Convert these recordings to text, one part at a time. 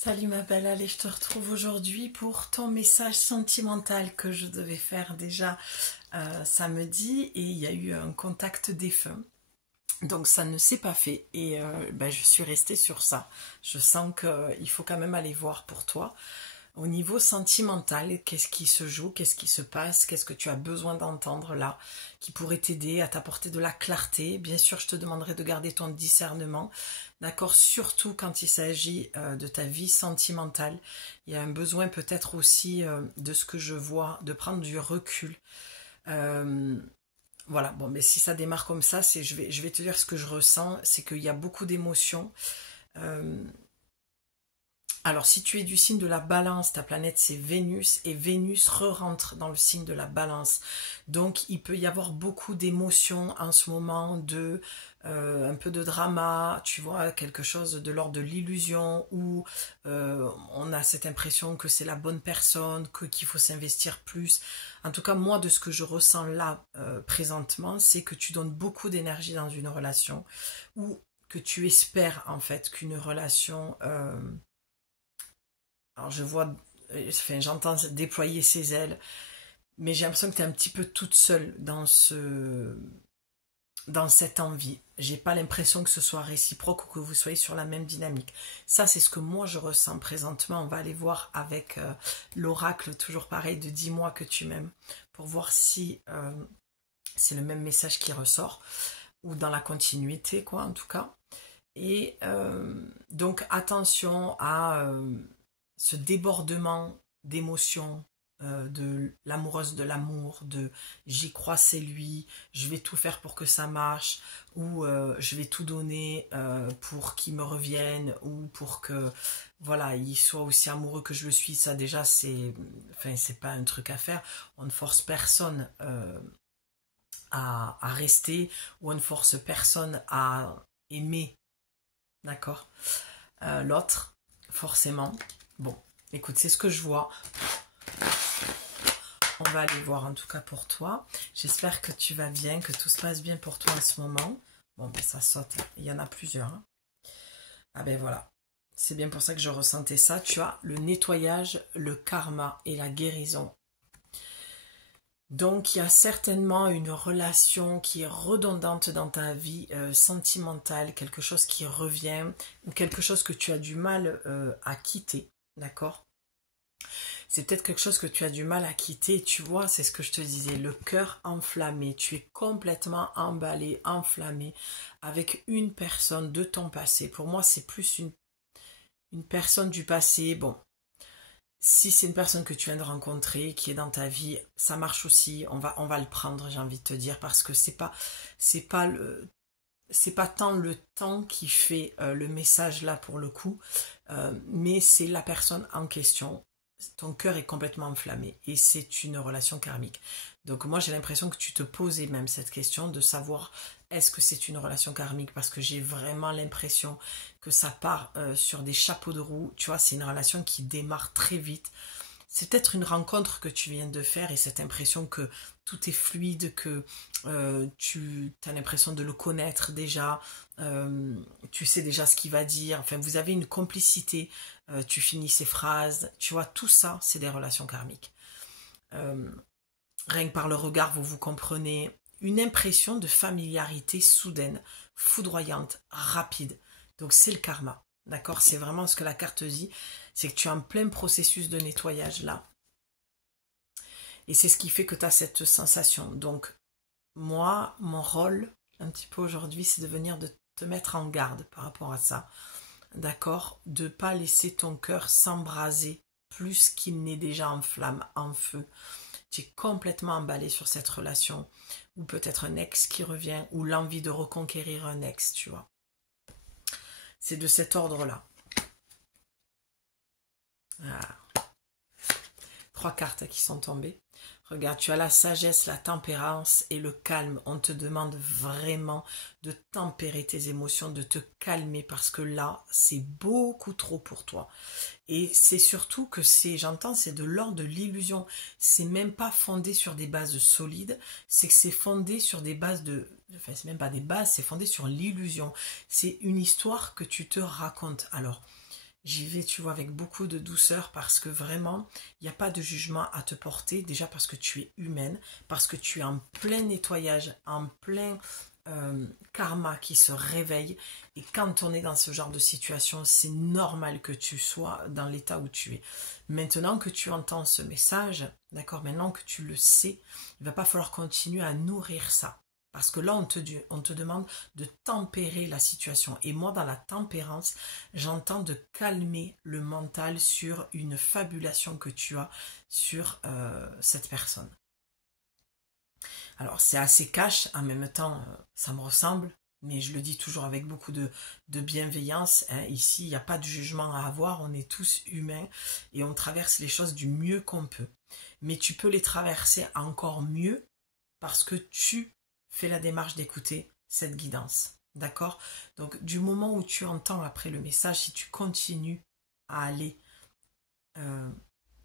Salut ma belle, allez, je te retrouve aujourd'hui pour ton message sentimental que je devais faire déjà samedi et il y a eu un contact défunt. Donc ça ne s'est pas fait et je suis restée sur ça. Je sens qu'il faut quand même aller voir pour toi. Au niveau sentimental, qu'est-ce qui se joue, qu'est-ce qui se passe, qu'est-ce que tu as besoin d'entendre là, qui pourrait t'aider à t'apporter de la clarté. Bien sûr, je te demanderai de garder ton discernement, d'accord, surtout quand il s'agit de ta vie sentimentale. Il y a un besoin peut-être aussi de ce que je vois, de prendre du recul. Euh, voilà, bon, mais si ça démarre comme ça, je vais te dire ce que je ressens, c'est qu'il y a beaucoup d'émotions. Euh, alors, si tu es du signe de la balance, ta planète c'est Vénus, et Vénus re-rentre dans le signe de la balance. Donc, il peut y avoir beaucoup d'émotions en ce moment, un peu de drama, tu vois, quelque chose de l'ordre de l'illusion, où on a cette impression que c'est la bonne personne, qu'il faut s'investir plus. En tout cas, moi, de ce que je ressens là, présentement, c'est que tu donnes beaucoup d'énergie dans une relation, ou que tu espères, en fait, qu'une relation... alors je vois, enfin, j'entends déployer ses ailes, mais j'ai l'impression que tu es un petit peu toute seule dans cette envie. J'ai pas l'impression que ce soit réciproque ou que vous soyez sur la même dynamique. Ça, c'est ce que moi je ressens présentement. On va aller voir avec l'oracle, toujours pareil, de dis-moi que tu m'aimes, pour voir si c'est le même message qui ressort, ou dans la continuité, quoi, en tout cas. Et donc attention à ce débordement d'émotions, de l'amoureuse de l'amour, de j'y crois c'est lui, je vais tout faire pour que ça marche, ou je vais tout donner pour qu'il me revienne, ou pour que voilà, il soit aussi amoureux que je le suis. Ça déjà c'est pas un truc à faire. On ne force personne à rester, ou on ne force personne à aimer. D'accord, l'autre, forcément. Bon, écoute, c'est ce que je vois. On va aller voir en tout cas pour toi. J'espère que tu vas bien, que tout se passe bien pour toi en ce moment. Bon, ben ça saute. Il y en a plusieurs. Hein. Ah ben voilà. C'est bien pour ça que je ressentais ça. Tu as le nettoyage, le karma et la guérison. Donc il y a certainement une relation qui est redondante dans ta vie sentimentale, quelque chose qui revient, ou quelque chose que tu as du mal à quitter, d'accord? C'est peut-être quelque chose que tu as du mal à quitter, tu vois, c'est ce que je te disais, le cœur enflammé, tu es complètement emballé, enflammé avec une personne de ton passé. Pour moi, c'est plus une personne du passé. Bon, si c'est une personne que tu viens de rencontrer, qui est dans ta vie, ça marche aussi, on va le prendre, j'ai envie de te dire, parce que c'est pas c'est pas tant le temps qui fait le message là pour le coup, mais c'est la personne en question. Ton cœur est complètement enflammé et c'est une relation karmique. Donc moi j'ai l'impression que tu te posais même cette question de savoir est-ce que c'est une relation karmique, parce que j'ai vraiment l'impression que ça part sur des chapeaux de roue. Tu vois, c'est une relation qui démarre très vite. C'est peut-être une rencontre que tu viens de faire et cette impression que tout est fluide, que tu as l'impression de le connaître déjà, tu sais déjà ce qu'il va dire, enfin vous avez une complicité, tu finis ses phrases, tu vois, tout ça c'est des relations karmiques. Euh, Rien que par le regard vous vous comprenez, une impression de familiarité soudaine, foudroyante, rapide. Donc c'est le karma. D'accord, c'est vraiment ce que la carte dit, c'est que tu es en plein processus de nettoyage là. Et c'est ce qui fait que tu as cette sensation. Donc, moi, mon rôle, un petit peu aujourd'hui, c'est de venir de te mettre en garde par rapport à ça. D'accord? De ne pas laisser ton cœur s'embraser plus qu'il n'est déjà en flamme, en feu. Tu es complètement emballé sur cette relation. Ou peut-être un ex qui revient, ou l'envie de reconquérir un ex, tu vois. C'est de cet ordre-là. Ah. 3 cartes qui sont tombées. Regarde, tu as la sagesse, la tempérance et le calme. On te demande vraiment de tempérer tes émotions, de te calmer, parce que là, c'est beaucoup trop pour toi. Et c'est surtout que j'entends, c'est de l'ordre de l'illusion. C'est même pas fondé sur des bases solides, c'est que c'est fondé sur des bases enfin, c'est même pas des bases, c'est fondé sur l'illusion. C'est une histoire que tu te racontes. Alors, j'y vais, tu vois, avec beaucoup de douceur parce que vraiment, il n'y a pas de jugement à te porter. Déjà parce que tu es humaine, parce que tu es en plein nettoyage, en plein karma qui se réveille. Et quand on est dans ce genre de situation, c'est normal que tu sois dans l'état où tu es. Maintenant que tu entends ce message, d'accord, maintenant que tu le sais, il va pas falloir continuer à nourrir ça. Parce que là, on te demande de tempérer la situation. Et moi, dans la tempérance, j'entends de calmer le mental sur une fabulation que tu as sur cette personne. Alors, c'est assez cash, en même temps, ça me ressemble, mais je le dis toujours avec beaucoup de bienveillance. Hein. Ici, il n'y a pas de jugement à avoir, on est tous humains et on traverse les choses du mieux qu'on peut. Mais tu peux les traverser encore mieux parce que tu fais la démarche d'écouter cette guidance. D'accord? Donc, du moment où tu entends après le message, si tu continues à aller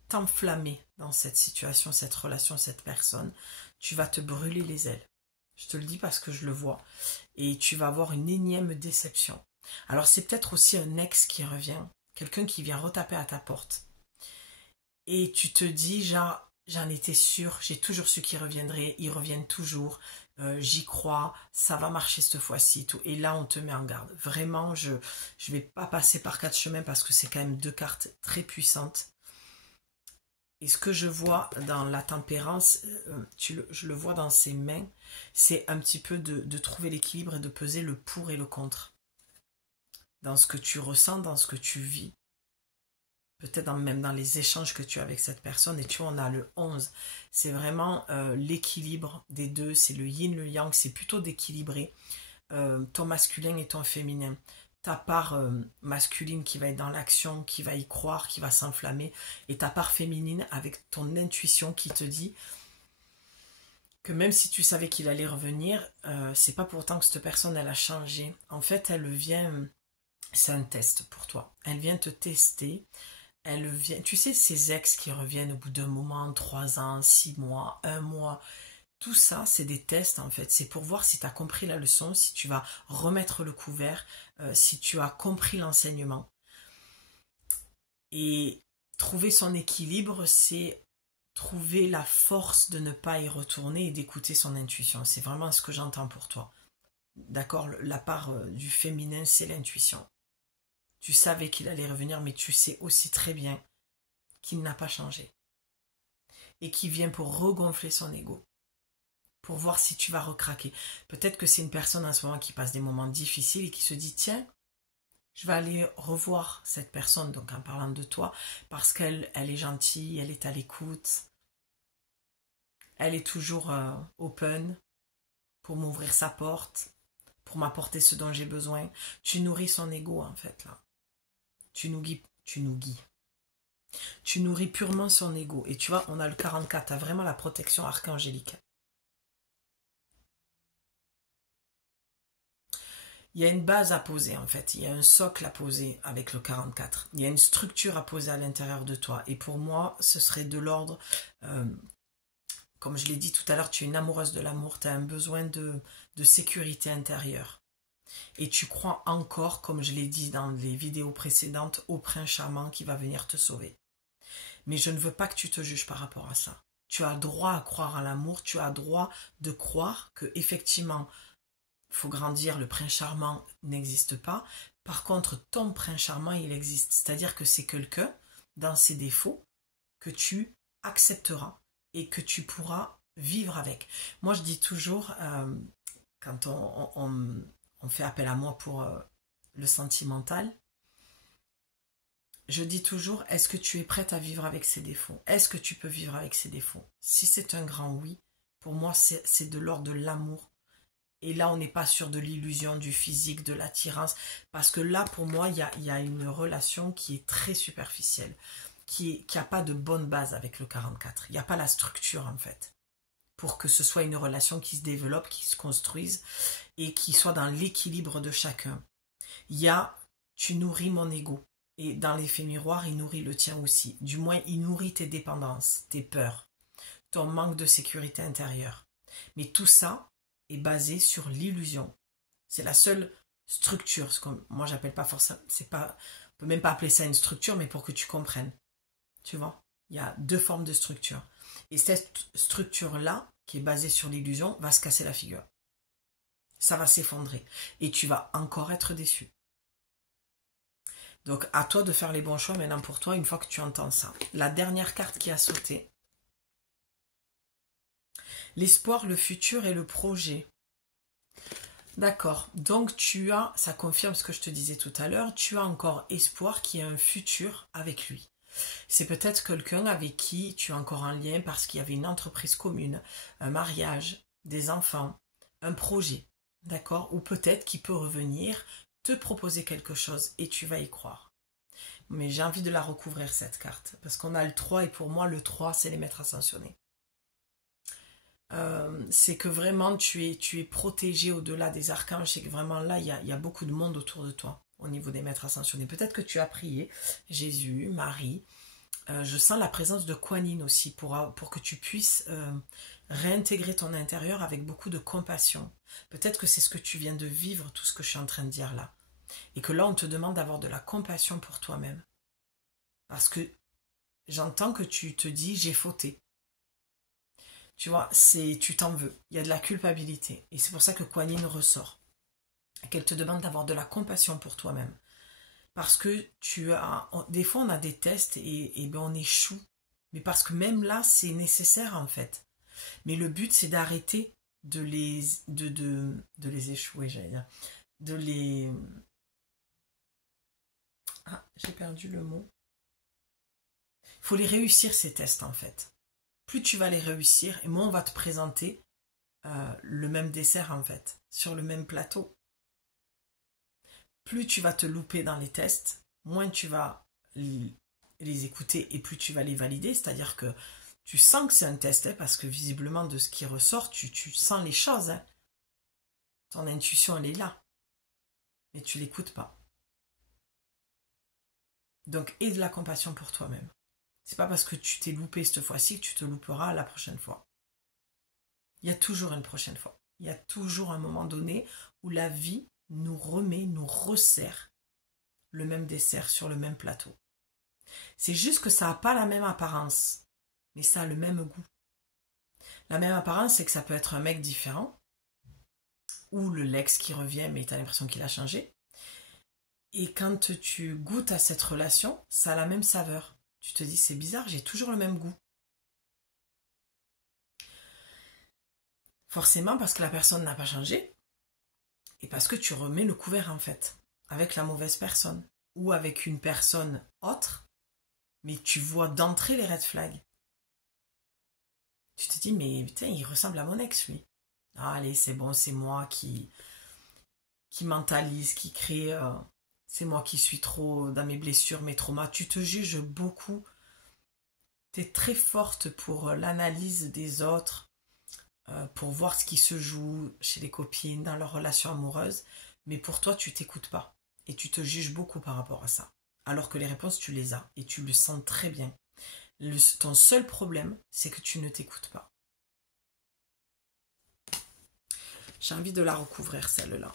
t'enflammer dans cette situation, cette relation, cette personne, tu vas te brûler les ailes. Je te le dis parce que je le vois. Et tu vas avoir une énième déception. Alors c'est peut-être aussi un ex qui revient, quelqu'un qui vient retaper à ta porte. Et tu te dis, genre, j'en étais sûre, j'ai toujours su qu'ils reviendraient, ils reviennent toujours, j'y crois, ça va marcher cette fois-ci. Tout. Et là, on te met en garde. Vraiment, je vais pas passer par 4 chemins parce que c'est quand même 2 cartes très puissantes. Et ce que je vois dans la tempérance, je le vois dans ses mains, c'est un petit peu de trouver l'équilibre et de peser le pour et le contre. Dans ce que tu ressens, dans ce que tu vis. Peut-être même dans les échanges que tu as avec cette personne. Et tu vois, on a le 11. C'est vraiment l'équilibre des deux. C'est le yin, le yang. C'est plutôt d'équilibrer ton masculin et ton féminin. Ta part masculine qui va être dans l'action, qui va y croire, qui va s'enflammer, et ta part féminine avec ton intuition qui te dit que même si tu savais qu'il allait revenir, c'est pas pour autant que cette personne elle a changé. En fait, elle vient, c'est un test pour toi. Elle vient te tester. Elle vient, tu sais, ces ex qui reviennent au bout d'un moment, 3 ans, 6 mois, 1 mois. Tout ça, c'est des tests en fait. C'est pour voir si tu as compris la leçon, si tu vas remettre le couvert, si tu as compris l'enseignement. Et trouver son équilibre, c'est trouver la force de ne pas y retourner et d'écouter son intuition. C'est vraiment ce que j'entends pour toi. D'accord? La part du féminin, c'est l'intuition. Tu savais qu'il allait revenir, mais tu sais aussi très bien qu'il n'a pas changé. Et qu'il vient pour regonfler son ego. Pour voir si tu vas recraquer. Peut-être que c'est une personne en ce moment qui passe des moments difficiles et qui se dit, tiens, je vais aller revoir cette personne, donc en parlant de toi, parce qu'elle est gentille, elle est à l'écoute, elle est toujours open pour m'ouvrir sa porte, pour m'apporter ce dont j'ai besoin. Tu nourris son ego en fait là. Tu nourris purement son ego. Et tu vois, on a le 44, tu as vraiment la protection archangélique. Il y a une base à poser en fait, il y a un socle à poser avec le 44. Il y a une structure à poser à l'intérieur de toi. Et pour moi, ce serait de l'ordre, comme je l'ai dit tout à l'heure, tu es une amoureuse de l'amour, tu as un besoin de sécurité intérieure. Et tu crois encore, comme je l'ai dit dans les vidéos précédentes, au prince charmant qui va venir te sauver. Mais je ne veux pas que tu te juges par rapport à ça. Tu as droit à croire à l'amour, tu as droit de croire que effectivement, faut grandir, le prince charmant n'existe pas. Par contre, ton prince charmant, il existe. C'est-à-dire que c'est quelqu'un, dans ses défauts, que tu accepteras et que tu pourras vivre avec. Moi, je dis toujours, quand on fait appel à moi pour le sentimental, je dis toujours, est-ce que tu es prête à vivre avec ses défauts? Est-ce que tu peux vivre avec ses défauts? Si c'est un grand oui, pour moi, c'est de l'ordre de l'amour. Et là, on n'est pas sûr de l'illusion, du physique, de l'attirance. Parce que là, pour moi, il y a une relation qui est très superficielle. Qui n'a pas de bonne base avec le 44. Il n'y a pas la structure, en fait. Pour que ce soit une relation qui se développe, qui se construise et qui soit dans l'équilibre de chacun. Il y a, tu nourris mon ego. Et dans l'effet miroir, il nourrit le tien aussi. Du moins, il nourrit tes dépendances, tes peurs, ton manque de sécurité intérieure. Mais tout ça est basé sur l'illusion. C'est la seule structure, ce que moi j'appelle pas forcément, c'est pas On peut même pas appeler ça une structure, mais pour que tu comprennes. Tu vois, il y a deux formes de structure. Et cette structure-là, qui est basée sur l'illusion, va se casser la figure. Ça va s'effondrer. Et tu vas encore être déçu. Donc, à toi de faire les bons choix maintenant pour toi, une fois que tu entends ça. La dernière carte qui a sauté. L'espoir, le futur et le projet. D'accord. Donc, ça confirme ce que je te disais tout à l'heure, tu as encore espoir qu'il y ait un futur avec lui. C'est peut-être quelqu'un avec qui tu as encore un lien parce qu'il y avait une entreprise commune, un mariage, des enfants, un projet, d'accord? Ou peut-être qu'il peut revenir te proposer quelque chose et tu vas y croire. Mais j'ai envie de la recouvrir cette carte parce qu'on a le 3 et pour moi le 3 c'est les maîtres ascensionnés. C'est que vraiment tu es protégé au-delà des archanges, c'est que vraiment là il y a beaucoup de monde autour de toi au niveau des maîtres ascensionnés. Peut-être que tu as prié Jésus, Marie. Je sens la présence de Kuan Yin aussi pour que tu puisses réintégrer ton intérieur avec beaucoup de compassion. Peut-être que c'est ce que tu viens de vivre, tout ce que je suis en train de dire là. Et que là, on te demande d'avoir de la compassion pour toi-même. Parce que j'entends que tu te dis, j'ai fauté. Tu vois, tu t'en veux. Il y a de la culpabilité. Et c'est pour ça que Kuan Yin ressort. Qu'elle te demande d'avoir de la compassion pour toi-même. Parce que des fois on a des tests et ben on échoue. Mais parce que même là, c'est nécessaire en fait. Mais le but, c'est d'arrêter de les échouer, j'allais dire. Ah, j'ai perdu le mot. Il faut les réussir, ces tests en fait. Plus tu vas les réussir, et moins on va te présenter le même dessert en fait, sur le même plateau. Plus tu vas te louper dans les tests, moins tu vas les écouter et plus tu vas les valider. C'est-à-dire que tu sens que c'est un test, hein, parce que visiblement de ce qui ressort, tu sens les choses. Hein. Ton intuition, elle est là. Mais tu l'écoutes pas. Donc, aie de la compassion pour toi-même. C'est pas parce que tu t'es loupé cette fois-ci que tu te louperas la prochaine fois. Il y a toujours une prochaine fois. Il y a toujours un moment donné où la vie nous remet, nous resserre le même dessert sur le même plateau. C'est juste que ça n'a pas la même apparence, mais ça a le même goût. La même apparence, c'est que ça peut être un mec différent, ou le l'ex qui revient, mais tu as l'impression qu'il a changé. Et quand tu goûtes à cette relation, ça a la même saveur. Tu te dis, c'est bizarre, j'ai toujours le même goût. Forcément parce que la personne n'a pas changé, et parce que tu remets le couvert en fait, avec la mauvaise personne, ou avec une personne autre, mais tu vois d'entrée les red flags. Tu te dis, mais putain, il ressemble à mon ex, lui. Ah, allez, c'est bon, c'est moi qui mentalise, qui crée... c'est moi qui suis trop dans mes blessures, mes traumas. Tu te juges beaucoup. Tu es très forte pour l'analyse des autres, pour voir ce qui se joue chez les copines, dans leurs relations amoureuses. Mais pour toi, tu t'écoutes pas. Et tu te juges beaucoup par rapport à ça. Alors que les réponses, tu les as. Et tu le sens très bien. Ton seul problème, c'est que tu ne t'écoutes pas. J'ai envie de la recouvrir, celle-là.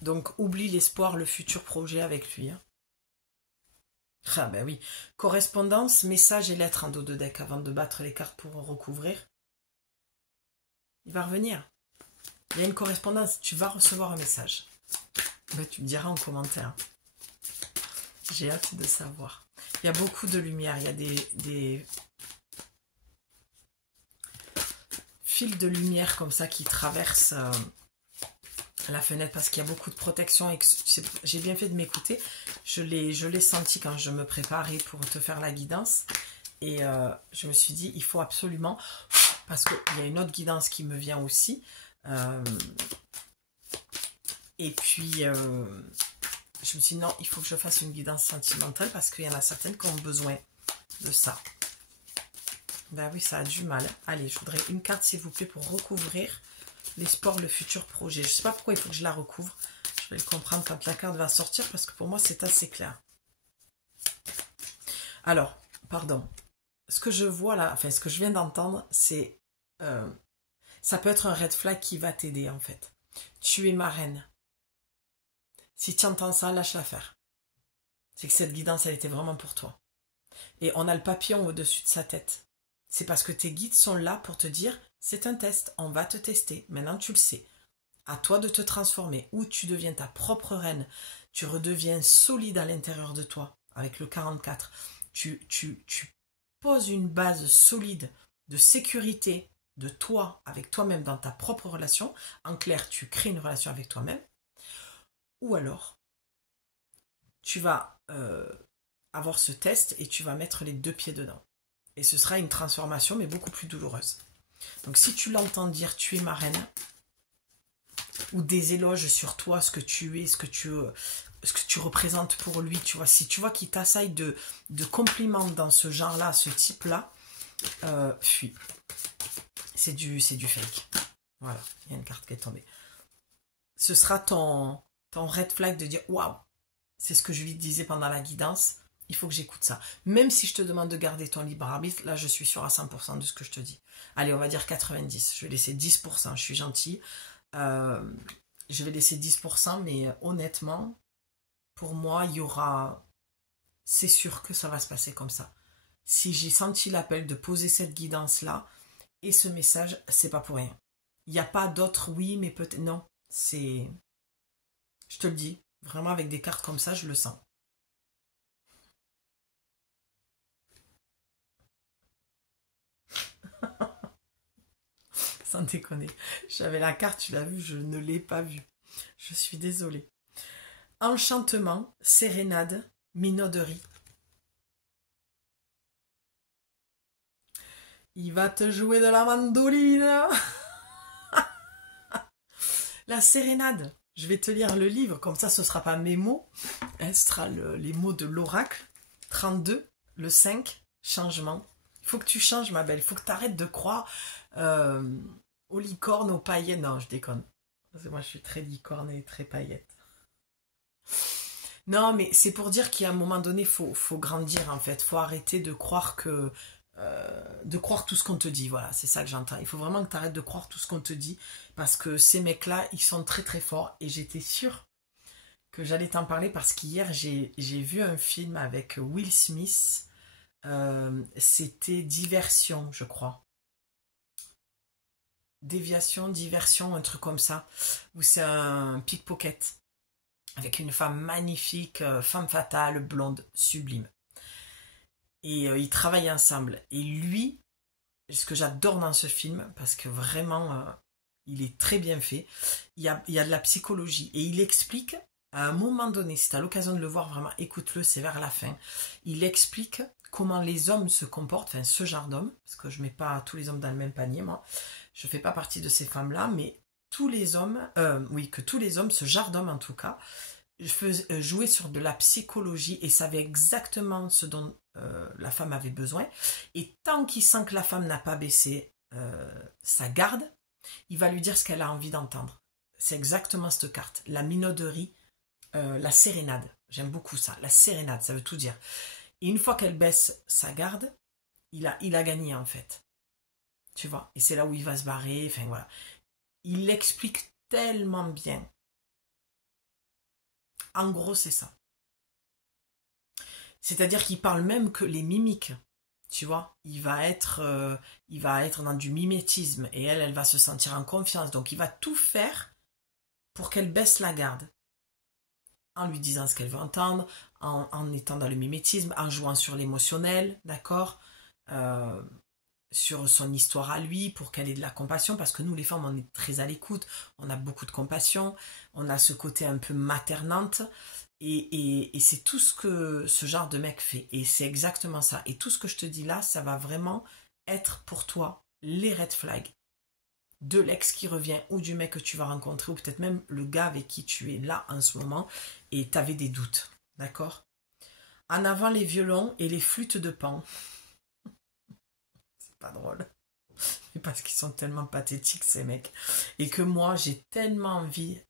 Donc, oublie l'espoir, le futur projet avec lui. Hein. Ah ben oui. Correspondance, message et lettres en dos de deck avant de battre les cartes pour recouvrir. Il va revenir. Il y a une correspondance. Tu vas recevoir un message. Ben, tu me diras en commentaire. J'ai hâte de savoir. Il y a beaucoup de lumière. Il y a des fils de lumière comme ça qui traversent la fenêtre parce qu'il y a beaucoup de protection et que j'ai bien fait de m'écouter. Je l'ai senti quand je me préparais pour te faire la guidance. Et je me suis dit, il faut absolument... Parce qu'il y a une autre guidance qui me vient aussi. Et puis, je me suis dit, non, il faut que je fasse une guidance sentimentale parce qu'il y en a certaines qui ont besoin de ça. Ben oui, ça a du mal. Allez, je voudrais une carte, s'il vous plaît, pour recouvrir l'espoir, le futur projet. Je ne sais pas pourquoi il faut que je la recouvre. Je vais le comprendre quand la carte va sortir parce que pour moi, c'est assez clair. Alors, pardon. Ce que je vois là, enfin, ce que je viens d'entendre, c'est... ça peut être un red flag qui va t'aider, en fait. Tu es ma reine. Si tu entends ça, lâche l'affaire. c'est que cette guidance, elle était vraiment pour toi. Et on a le papillon au-dessus de sa tête. C'est parce que tes guides sont là pour te dire, c'est un test, on va te tester. Maintenant, tu le sais. À toi de te transformer, ou tu deviens ta propre reine, tu redeviens solide à l'intérieur de toi, avec le 44. Tu poses une base solide de sécurité de toi, avec toi-même, dans ta propre relation. En clair, tu crées une relation avec toi-même. Ou alors, tu vas avoir ce test et tu vas mettre les 2 pieds dedans. Et ce sera une transformation, mais beaucoup plus douloureuse. Donc si tu l'entends dire tu es ma reine, ou des éloges sur toi, ce que tu es, ce que tu représentes pour lui, tu vois, si tu vois qu'il t'assaille de compliments dans ce genre-là, ce type-là, fuis. C'est du fake. Voilà, il y a une carte qui est tombée. Ce sera ton red flag de dire waouh, c'est ce que je lui disais pendant la guidance, il faut que j'écoute ça. Même si je te demande de garder ton libre arbitre, là je suis sûre à 100% de ce que je te dis. Allez, on va dire 90, je vais laisser 10%, je suis gentille. Je vais laisser 10%, mais honnêtement, pour moi, il y aura... C'est sûr que ça va se passer comme ça. Si j'ai senti l'appel de poser cette guidance-là, et ce message, c'est pas pour rien. Il n'y a pas d'autre oui, mais peut-être... Non, c'est... Je te le dis, vraiment avec des cartes comme ça, je le sens. Sans déconner. J'avais la carte, tu l'as vue, je ne l'ai pas vue. Je suis désolée. Enchantement, sérénade, minauderie. Il va te jouer de la mandoline. La sérénade. Je vais te lire le livre, comme ça ce ne sera pas mes mots. Ce sera les mots de l'oracle. 32, le 5, changement. Il faut que tu changes, ma belle. Il faut que tu arrêtes de croire aux licornes, aux paillettes. Non, je déconne. Parce que moi, je suis très licorne et très paillette. Non, mais c'est pour dire qu'à un moment donné, il faut grandir, en fait. Il faut arrêter de croire que... de croire tout ce qu'on te dit, voilà, c'est ça que j'entends. Il faut vraiment que tu arrêtes de croire tout ce qu'on te dit, parce que ces mecs-là, ils sont très très forts, et j'étais sûre que j'allais t'en parler, parce qu'hier, j'ai vu un film avec Will Smith, c'était Diversion, je crois. Déviation, diversion, un truc comme ça, où c'est un pickpocket, avec une femme magnifique, femme fatale, blonde, sublime. Et ils travaillent ensemble. Et lui, ce que j'adore dans ce film, parce que vraiment, il est très bien fait, il y a de la psychologie. Et il explique, à un moment donné, si tu as l'occasion de le voir, vraiment, écoute-le, c'est vers la fin. Il explique comment les hommes se comportent, enfin ce genre d'hommes, parce que je ne mets pas tous les hommes dans le même panier, moi. Je ne fais pas partie de ces femmes-là, mais tous les hommes, oui, que tous les hommes, ce genre d'hommes en tout cas, jouer sur de la psychologie et savait exactement ce dont la femme avait besoin. Et tant qu'il sent que la femme n'a pas baissé sa garde, il va lui dire ce qu'elle a envie d'entendre. C'est exactement cette carte. La minauderie, la sérénade. J'aime beaucoup ça. La sérénade, ça veut tout dire. Et une fois qu'elle baisse sa garde, il a gagné en fait. Tu vois. Et c'est là où il va se barrer. Enfin voilà. Il l'explique tellement bien. En gros, c'est ça. C'est-à-dire qu'il parle même que les mimiques, tu vois, il va être dans du mimétisme et elle va se sentir en confiance. Donc il va tout faire pour qu'elle baisse la garde. En lui disant ce qu'elle veut entendre, en étant dans le mimétisme, en jouant sur l'émotionnel, d'accord, sur son histoire à lui, pour qu'elle ait de la compassion, parce que nous, les femmes, on est très à l'écoute, on a beaucoup de compassion, on a ce côté un peu maternante, et c'est tout ce que ce genre de mec fait, et c'est exactement ça. Et tout ce que je te dis là, ça va vraiment être pour toi les red flags de l'ex qui revient, ou du mec que tu vas rencontrer, ou peut-être même le gars avec qui tu es là en ce moment, et tu avais des doutes, d'accord? En avant les violons et les flûtes de Pan. Pas drôle, mais parce qu'ils sont tellement pathétiques ces mecs, et que moi j'ai tellement envie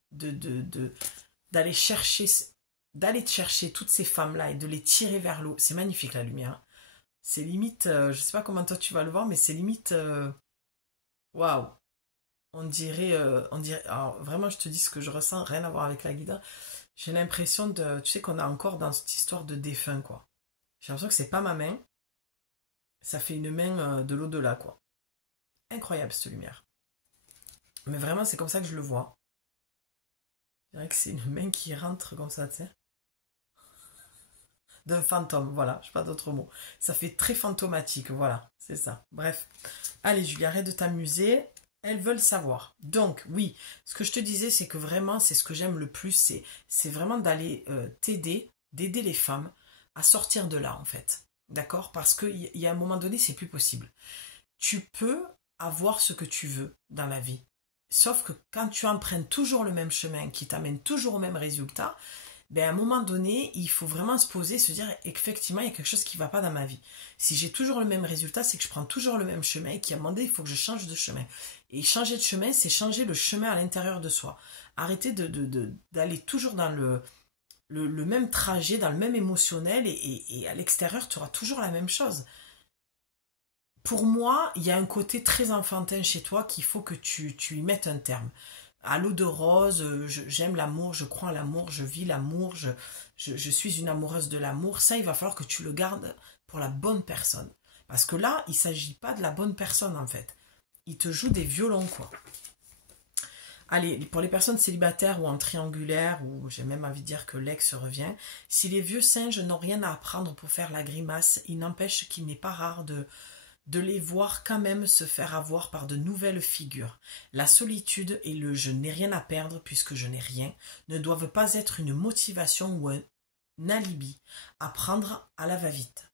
d'aller chercher toutes ces femmes là et de les tirer vers l'eau. C'est magnifique la lumière, c'est limite, je sais pas comment toi tu vas le voir, mais c'est limite waouh, on dirait alors vraiment je te dis ce que je ressens, rien à voir avec la guitare, J'ai l'impression de... Tu sais qu'on a encore dans cette histoire de défunt, quoi. J'ai l'impression que c'est pas ma main. Ça fait une main de l'au-delà, quoi. Incroyable, cette lumière. Mais vraiment, c'est comme ça que je le vois. Je dirais que c'est une main qui rentre comme ça, tu sais. D'un fantôme, voilà, je sais pas d'autres mots. Ça fait très fantomatique, voilà, c'est ça. Bref. Allez, Julie, arrête de t'amuser. Elles veulent savoir. Donc, oui, ce que je te disais, c'est que vraiment, c'est ce que j'aime le plus, c'est vraiment d'aller t'aider, d'aider les femmes à sortir de là, en fait. D'accord? Parce qu'il y a un moment donné, c'est plus possible. Tu peux avoir ce que tu veux dans la vie. Sauf que quand tu empruntes toujours le même chemin, qui t'amène toujours au même résultat, ben à un moment donné, il faut vraiment se poser, se dire effectivement, il y a quelque chose qui ne va pas dans ma vie. Si j'ai toujours le même résultat, c'est que je prends toujours le même chemin et qu'à un moment donné, il faut que je change de chemin. Et changer de chemin, c'est changer le chemin à l'intérieur de soi. Arrêter d'aller toujours dans le même trajet, dans le même émotionnel et à l'extérieur, tu auras toujours la même chose. Pour moi, il y a un côté très enfantin chez toi qu'il faut que tu y mettes un terme. À l'eau de rose, j'aime l'amour, je crois en l'amour, je vis l'amour, je suis une amoureuse de l'amour. Ça, il va falloir que tu le gardes pour la bonne personne. Parce que là, il ne s'agit pas de la bonne personne, en fait. Il te joue des violons, quoi. Allez, pour les personnes célibataires ou en triangulaire, ou j'ai même envie de dire que l'ex revient, si les vieux singes n'ont rien à apprendre pour faire la grimace, il n'empêche qu'il n'est pas rare de les voir quand même se faire avoir par de nouvelles figures. La solitude et le « je n'ai rien à perdre puisque je n'ai rien » ne doivent pas être une motivation ou un alibi à prendre à la va-vite.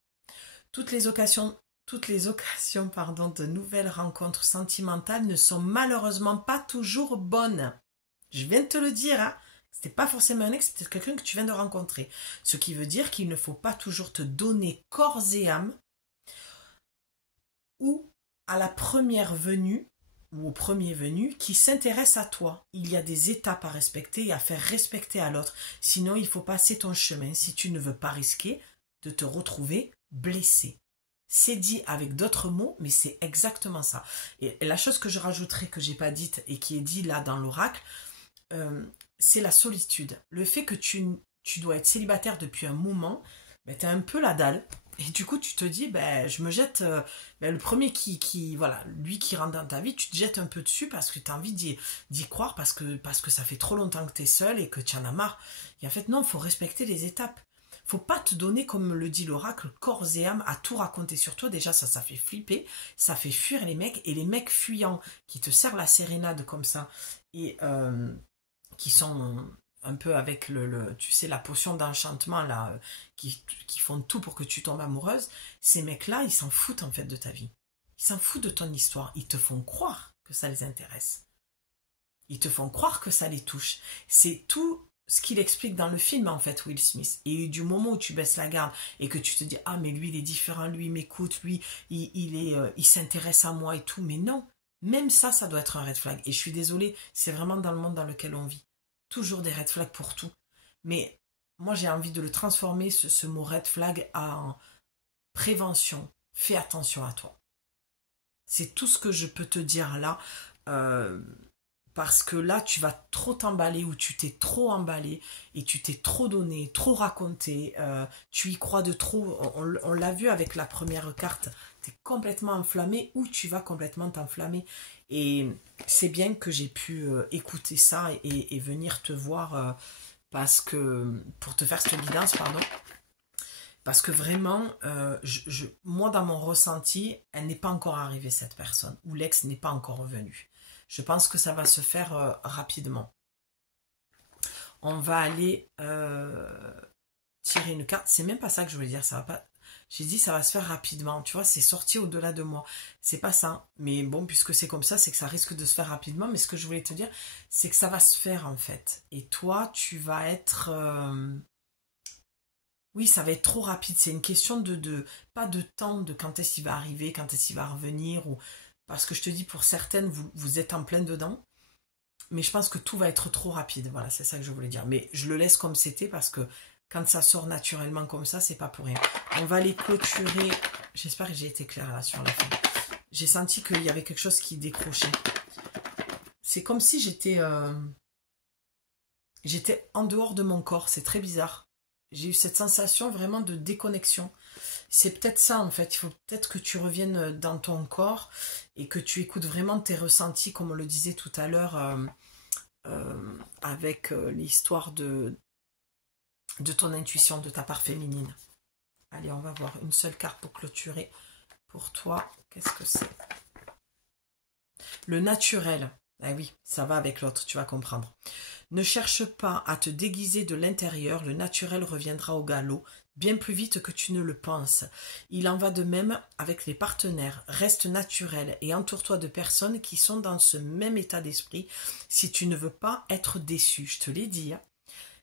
Toutes les occasions de nouvelles rencontres sentimentales ne sont malheureusement pas toujours bonnes. Je viens de te le dire, hein. C'était pas forcément un ex, c'était quelqu'un que tu viens de rencontrer. Ce qui veut dire qu'il ne faut pas toujours te donner corps et âme ou à la première venue ou au premier venu qui s'intéresse à toi. Il y a des étapes à respecter et à faire respecter à l'autre. Sinon, il faut passer ton chemin si tu ne veux pas risquer de te retrouver blessé. C'est dit avec d'autres mots, mais c'est exactement ça. Et la chose que je rajouterai, que j'ai pas dite et qui est dit là dans l'oracle, c'est la solitude. Le fait que tu dois être célibataire depuis un moment, ben, tu as un peu la dalle. Et du coup, tu te dis, ben, je me jette, ben, le premier voilà, lui qui rentre dans ta vie, tu te jettes un peu dessus parce que tu as envie d'y croire, parce que ça fait trop longtemps que tu es seul et que tu en as marre. Et en fait, non, il faut respecter les étapes. Faut pas te donner, comme le dit l'oracle, corps et âme à tout raconter sur toi. Déjà, ça fait flipper, ça fait fuir les mecs. Et les mecs fuyants qui te servent la sérénade comme ça et qui sont un peu avec tu sais, la potion d'enchantement là, qui font tout pour que tu tombes amoureuse, ces mecs-là, ils s'en foutent en fait de ta vie. Ils s'en foutent de ton histoire. Ils te font croire que ça les intéresse. Ils te font croire que ça les touche. C'est tout ce qu'il explique dans le film en fait, Will Smith. Et du moment où tu baisses la garde et que tu te dis, ah mais lui il est différent, lui il m'écoute, lui il s'intéresse à moi et tout, mais non. Même ça doit être un red flag. Et je suis désolée, c'est vraiment dans le monde dans lequel on vit. Toujours des red flags pour tout. Mais moi, j'ai envie de le transformer, ce mot red flag, en prévention. Fais attention à toi. C'est tout ce que je peux te dire là. Parce que là, tu vas trop t'emballer ou tu t'es trop emballé et tu t'es trop donné, trop raconté. Tu y crois de trop. On l'a vu avec la première carte. Tu es complètement enflammé ou tu vas complètement t'enflammer. Et c'est bien que j'ai pu écouter ça et venir te voir parce que pour te faire cette guidance, pardon. Parce que vraiment, moi dans mon ressenti, elle n'est pas encore arrivée cette personne ou l'ex n'est pas encore revenu. Je pense que ça va se faire rapidement. On va aller tirer une carte. C'est même pas ça que je voulais dire. Ça va pas. J'ai dit ça va se faire rapidement. Tu vois, c'est sorti au-delà de moi. C'est pas ça. Mais bon, puisque c'est comme ça, c'est que ça risque de se faire rapidement. Mais ce que je voulais te dire, c'est que ça va se faire en fait. Et toi, tu vas être... Oui, ça va être trop rapide. C'est une question pas de temps, de quand est-ce qu'il va arriver, quand est-ce qu'il va revenir. Parce que je te dis, pour certaines, vous êtes en plein dedans. Mais je pense que tout va être trop rapide. Voilà, c'est ça que je voulais dire. Mais je le laisse comme c'était parce que quand ça sort naturellement comme ça, c'est pas pour rien. On va les clôturer. J'espère que j'ai été claire là sur la fin. J'ai senti qu'il y avait quelque chose qui décrochait. C'est comme si j'étais... j'étais en dehors de mon corps, c'est très bizarre. J'ai eu cette sensation vraiment de déconnexion. C'est peut-être ça en fait, il faut peut-être que tu reviennes dans ton corps et que tu écoutes vraiment tes ressentis, comme on le disait tout à l'heure avec l'histoire de ton intuition, de ta part féminine. Allez, on va voir une seule carte pour clôturer. Pour toi, qu'est-ce que c'est? Le naturel. Ah oui, ça va avec l'autre, tu vas comprendre. Ne cherche pas à te déguiser de l'intérieur, le naturel reviendra au galop, bien plus vite que tu ne le penses. Il en va de même avec les partenaires. Reste naturel et entoure-toi de personnes qui sont dans ce même état d'esprit si tu ne veux pas être déçu. Je te l'ai dit, hein.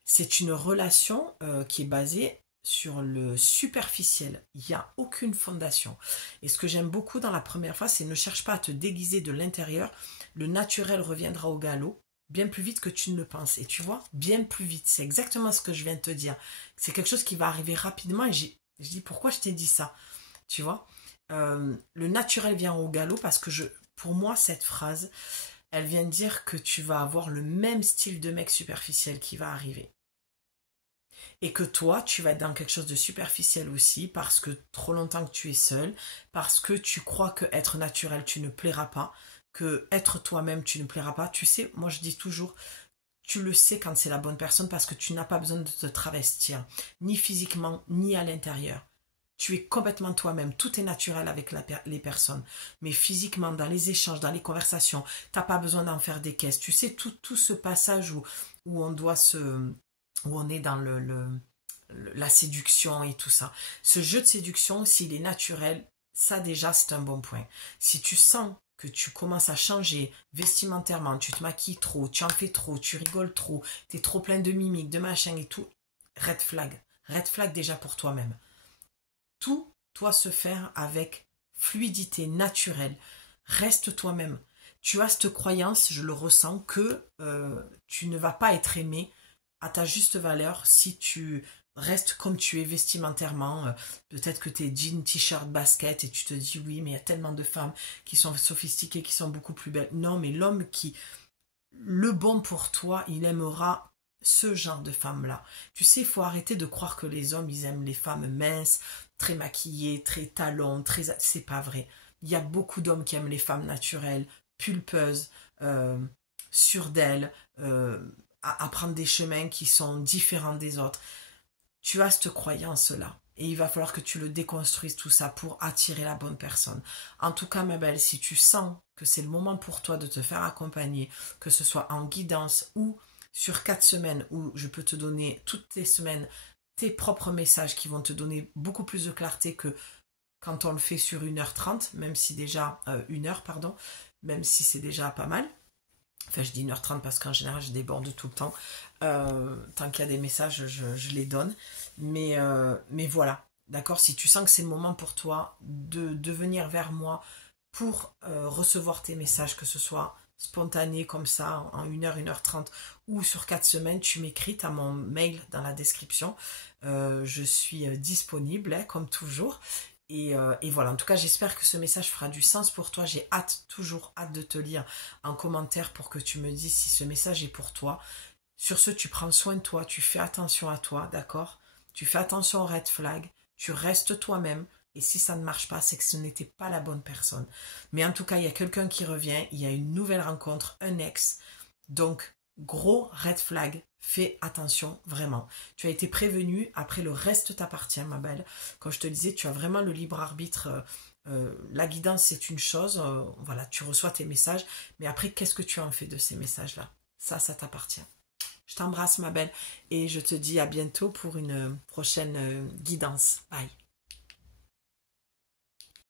C'est une relation qui est basée sur le superficiel. Il n'y a aucune fondation. Et ce que j'aime beaucoup dans la première phrase, c'est ne cherche pas à te déguiser de l'intérieur. Le naturel reviendra au galop bien plus vite que tu ne le penses. Et tu vois, bien plus vite. C'est exactement ce que je viens de te dire. C'est quelque chose qui va arriver rapidement. Et je dis, pourquoi je t'ai dit ça? Tu vois, le naturel vient au galop parce que pour moi, cette phrase, elle vient de dire que tu vas avoir le même style de mec superficiel qui va arriver. Et que toi, tu vas être dans quelque chose de superficiel aussi, parce que trop longtemps que tu es seul, parce que tu crois que être naturel, tu ne plairas pas, que être toi-même, tu ne plairas pas. Tu sais, moi je dis toujours, tu le sais quand c'est la bonne personne, parce que tu n'as pas besoin de te travestir, ni physiquement, ni à l'intérieur. Tu es complètement toi-même, tout est naturel avec les personnes. Mais physiquement, dans les échanges, dans les conversations, tu n'as pas besoin d'en faire des caisses. Tu sais, tout ce passage où on doit où on est dans la séduction et tout ça. Ce jeu de séduction, s'il est naturel, ça déjà c'est un bon point. Si tu sens que tu commences à changer vestimentairement, tu te maquilles trop, tu en fais trop, tu rigoles trop, tu es trop plein de mimiques, de machin et tout, red flag. Red flag déjà pour toi-même. Tout doit se faire avec fluidité naturelle. Reste toi-même. Tu as cette croyance, je le ressens, que tu ne vas pas être aimé à ta juste valeur si tu restes comme tu es vestimentairement. Peut-être que tu es jean, t-shirt, basket et tu te dis oui, mais il y a tellement de femmes qui sont sophistiquées, qui sont beaucoup plus belles. Non, mais le bon pour toi, il aimera ce genre de femme-là. Tu sais, il faut arrêter de croire que les hommes, ils aiment les femmes minces, très maquillées, très talons, c'est pas vrai. Il y a beaucoup d'hommes qui aiment les femmes naturelles, pulpeuses, sûres d'elles, à prendre des chemins qui sont différents des autres. Tu as cette croyance-là. Et il va falloir que tu le déconstruises tout ça pour attirer la bonne personne. En tout cas, ma belle, si tu sens que c'est le moment pour toi de te faire accompagner, que ce soit en guidance ou sur 4 semaines où je peux te donner toutes les semaines tes propres messages qui vont te donner beaucoup plus de clarté que quand on le fait sur 1h30, même si déjà 1 heure, pardon, même si c'est déjà pas mal. Enfin, je dis 1h30 parce qu'en général, je déborde tout le temps. Tant qu'il y a des messages, je les donne. Mais voilà, d'accord. Si tu sens que c'est le moment pour toi de venir vers moi pour recevoir tes messages, que ce soit spontané comme ça, en 1h, 1h30 ou sur 4 semaines, tu m'écris, tu as mon mail dans la description. Je suis disponible, hein, comme toujours. Et voilà, en tout cas, j'espère que ce message fera du sens pour toi. J'ai toujours hâte de te lire en commentaire pour que tu me dises si ce message est pour toi. Sur ce, tu prends soin de toi, tu fais attention à toi, d'accord? Tu fais attention aux red flags, tu restes toi-même. Et si ça ne marche pas, c'est que ce n'était pas la bonne personne. Mais en tout cas, il y a quelqu'un qui revient, il y a une nouvelle rencontre, un ex. Donc, gros red flag, fais attention, vraiment. Tu as été prévenu, après le reste t'appartient, ma belle. Comme je te disais, tu as vraiment le libre arbitre. La guidance, c'est une chose. Voilà, tu reçois tes messages. Mais après, qu'est-ce que tu en fais de ces messages-là? Ça t'appartient. Je t'embrasse, ma belle. Et je te dis à bientôt pour une prochaine guidance. Bye.